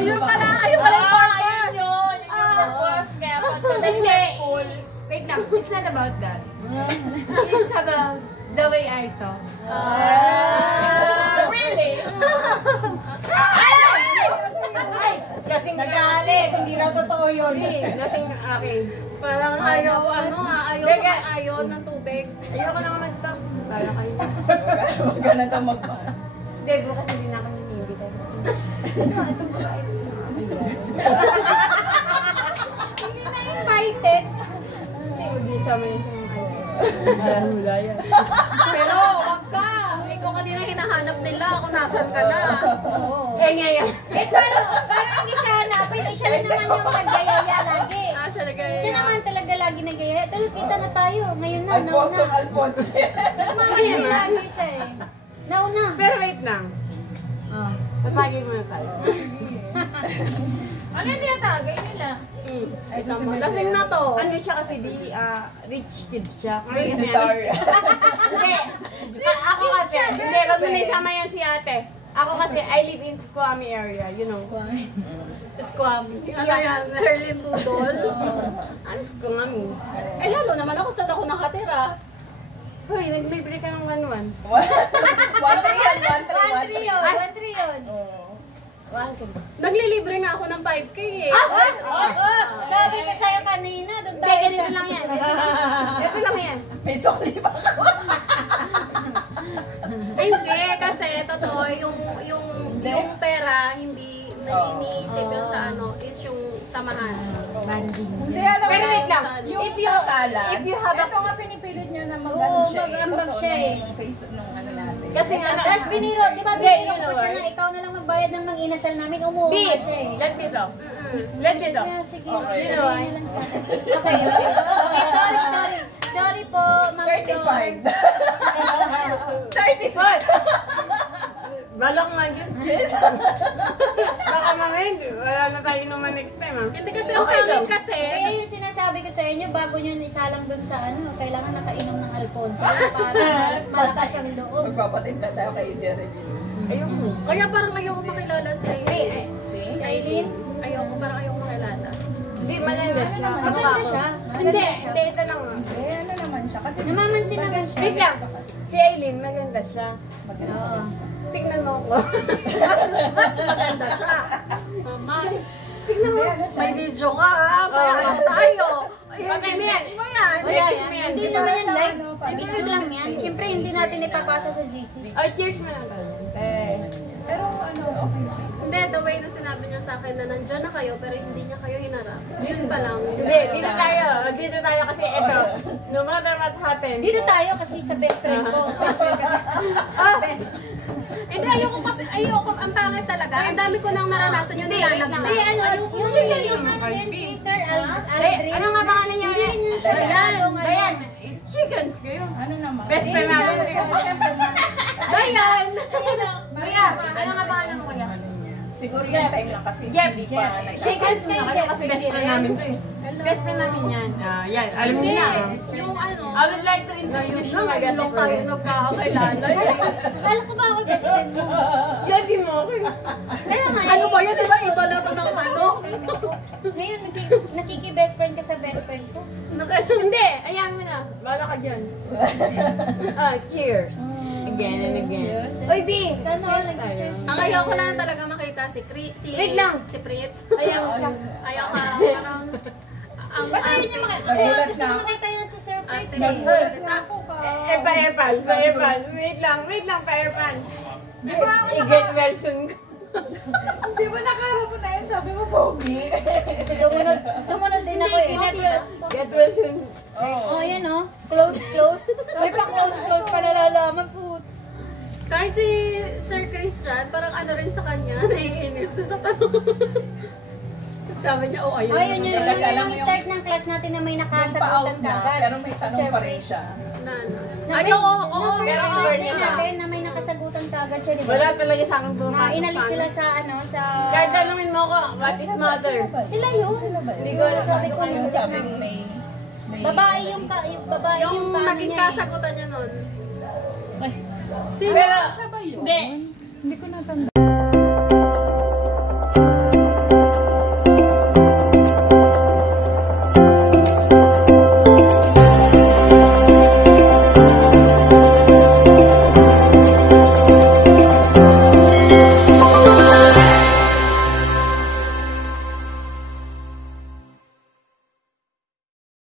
Ayun pala yung purpose. Ayun yun. Yung purpose. Kaya pagkadating sa school. Wait lang, it's not about that. It's about the way I talk. Really? Ay! Kasing nagalit, hindi raw totoo yun. Kasing akin. Parang ayaw ng tubig. Ayoko na mag-talk. Para kayo. Huwag ka na ito mag-pass. Hindi, bukas hindi na kami nilibit. Hindi na invited. Hindi, hindi sa amin yung hula yan. Pero wag ka. Ikaw kanina hinahanap nila kung nasan ka na. Oo. Ngayon. Pero hindi siya hanapin. Siya na naman yung nagayaya lagi. Siya nagaya. Siya naman talaga lagi nagayaya. Pero kita na tayo. Ngayon na, Alfonso, nauna. Alfonso. Mamaya lagi siya eh. Nauna. Pero wait lang. Tatagin mo na tayo. Ano yung tinatagay nila? Ay, tama. Lasing na to. Ano siya kasi rich kid siya. Rich star. Hindi. Ako kasi, hindi, wag mo na isama yan si ate. Ako kasi, I live in Squammy area, you know. Squammy. Ano yan? Merlin Budol? Ano Squammy? Eh, lalo naman ako saan ako nakatira. Hoy, naglibre ka ng 1-1. 1-3 yan, 1-3 yun. 1-3 yun. Naglilibre nga ako ng 5K eh. Sabi ko sa'yo kanina, doon Hindi, tayo ganito lang yan. Ito lang yan. May sukli pa ka. Hindi, kasi totoo, yung pera, hindi iniisip yung sa ano, is yung samahan. banding. Hindi, alam Pero wait lang. Yung If you- salad, if you have a- ito nga pinipilit niya na Oo, mag-ano siya. mag-ambag siya eh. Yung face nung ano natin. Kasi nga, Tapos biniro, di ba Hindi, biniro you know ko siya what? na ikaw na lang magbayad ng mang-inasal namin, umuha B, siya eh. let me talk. Let me talk. Pero sige, Okay. sabihin na lang sa akin. Okay, okay. Okay, sorry. Sorry po, Ma'am 35. 36. What? Balak nga yun. Baka mamaya, wala na tayo naman next time, ha? Hindi kasi ang pangit kasi. Kaya yung sinasabi ko sa inyo, bago nyo isalang dun sa ano, kailangan nakainom ng Alfonso para malakas ang loob. Magpapatid na tayo kay Jeremy. Ayun mo. Kaya parang ayoko makilala si Aileen. See? Si Aileen, Parang ayoko makilala. Hindi, maganda siya. maganda siya. Hindi, Maganda siya. hindi, ito lang. Eh, ano naman siya? Kasi Namamansin naman siya. Wait lang. Si Aileen, maganda siya. Oo. Tignan mo ako. Mas maganda siya. Mas. Tignan mo. May video ka ha. Bayaran tayo. Patay mo yan. Mo yan. Wala yan. Hindi naman yan live. Video lang yan. Siyempre, hindi natin ipapasa sa GC. Oh, cheers mo lang tayo. pero ano, okay siya. Hindi, the way na sinabi niya sa akin na nandyan na kayo pero hindi niya kayo hinarap. Yun pa lang. Hindi, dito tayo. Dito tayo kasi ito. No matter what happens. Dito tayo kasi sa best friend ko. Best. Hindi, ayoko, ang pangit talaga. Ang dami ko nang naranasan yung nilalaglag. Si ano, yung ano din si Sir Aldrin. Ano nga pangalan niya? Hindi rin yun siya Bayan. masyadong ano. Bayan. Chickens kayo. Ano naman? Best friend namin. Bayan! Bayan. Ano nga pangalan mo kuya? Siguro yung time lang kasi Jeff. hindi pa nag- Chickens kay na Jeff. kasi best friend namin to eh. Best friend namin yan. Yan. Alam niyo na. Yung ano, I would like to introduce you my best lang tayo friend. nagkakakilala. Akala ko ba ako best friend mo? Yan din mo ako. Kaya nga Ano eh. ba yun? Diba iba na to ng ano? Ngayon, nakiki-best friend ka sa best friend ko. Hindi. Ayan mo na. Bala ka dyan. Cheers. Again and again. Oy, B! Sana all nag-cheers. Ang ayaw ko lang talaga makita si Wait lang. si Fritz. Ayan mo siya. Ayaw ka, parang ang Ba't ayaw niya makita? Ako, Nagulat gusto na ko ako. makita yun si Sir Fritz ate eh. magsalita. Epal. Wait lang, Pairpan. I-get well soon. Di ba nakaharap mo na yun? Sabi mo, Pogi. Sumunod din ako eh. Get well soon. Oh, yan oh. Close. May pa-close pa nalalaman po. Kahit si Sir Christian, parang ano rin sa kanya, naiinis na sa tanong. Sabi niya, oh ayun. Oh, yun yun. Kasi alam mo Yung yung- start ng class natin na may Yung nakasagutan pa-out na, kagad. pero may tanong pa rin siya. Na, ano. Na, Ay, oo, Nung Pero first ang day niya. natin na may nakasagutan kagad siya, di ba? Wala talaga sa akin Na pumasok. inalis sila sa ano, sa... Kahit tanungin mo ko, what is mother? Sila yun. Hindi ko alam Sabi ano ko, kayo. music Sabi na. may Babae yung babae yung yung kaano naging niya eh. kasagutan niya nun. Ay, Sino? Pero, siya ba yun? hindi. Hindi ko natanda.